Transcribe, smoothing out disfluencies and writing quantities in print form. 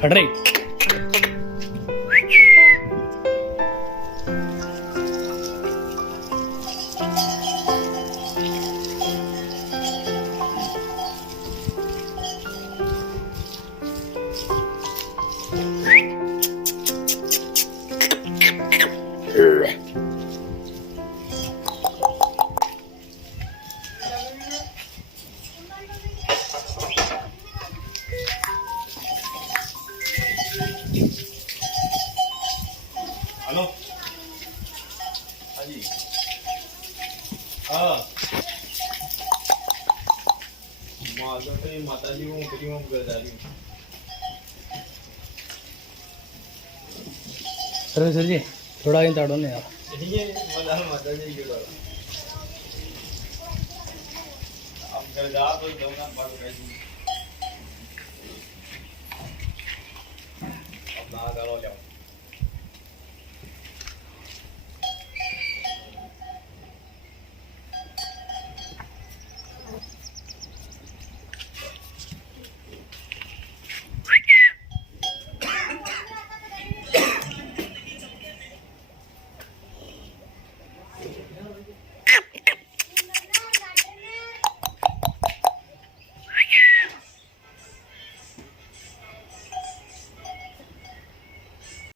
खडरे हेलो हाँ जी हाँ माता जी हूँ सर जी थोड़ा इन ताड़ो ने यार माता जी के द्वारा अब घर जा तो जाऊंगा बात करेंगे अपना गालो जाओ